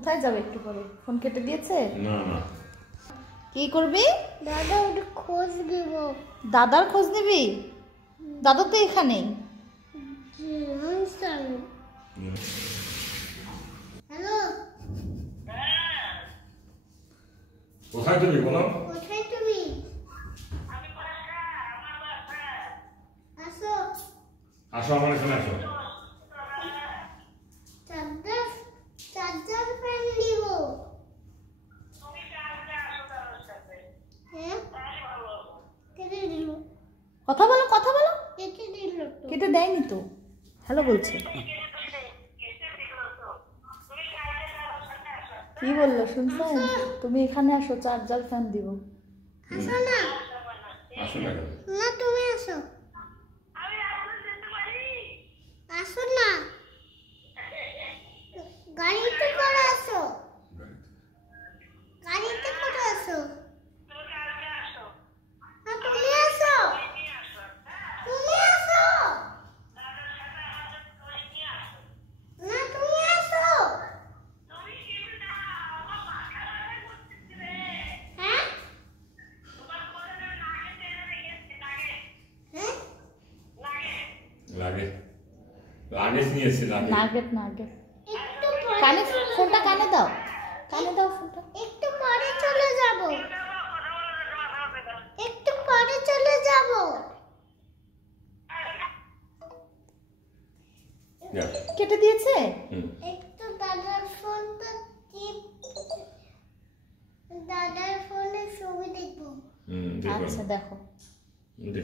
কোথায় যাবে একটু পরে? ফোন কেটে দিয়েছে? না না। কি করবি? দাদা ওটা খোঁজ দিব। দাদার খোঁজ নিবি? দাদা তো এখানেই। হ্যালো, কোথায় তুমি বলো? কোথায় তুমি? আসো। আসো আমার এখানে আসো। চার্জার ফ্যান দিব। হ্যাঁ, কেটে দিল। কথা বলো, কথা বলো। কেটে দিল তো। কেটে দেয়নি তো, হ্যালো বলছে। কি বললো শুনছেন? তুমি এখানে আসো, চার্জার ফ্যান দিব। আসো না। আসো না। না তুমি আসো। আসো না, গাড়িতে করে আসো। গাড়িতে করে আসো। না তুমি আসো। তুমি আসো। না তুমি আসো। হ্যাঁ, হ্যাঁ, লাগে লাগে নিয়েছি লাগে। Nugget nugget. একটু পরে কানে, ফোনটা কানে দাও, কানে দাও ফোনটা। একটু পরে চলে যাব। একটু পরে চলে যাব। যা। কেটে দিয়েছে? একটু দাদার ফোনটা দাদার ফোনে ছবি দেখবো। আচ্ছা দেখো।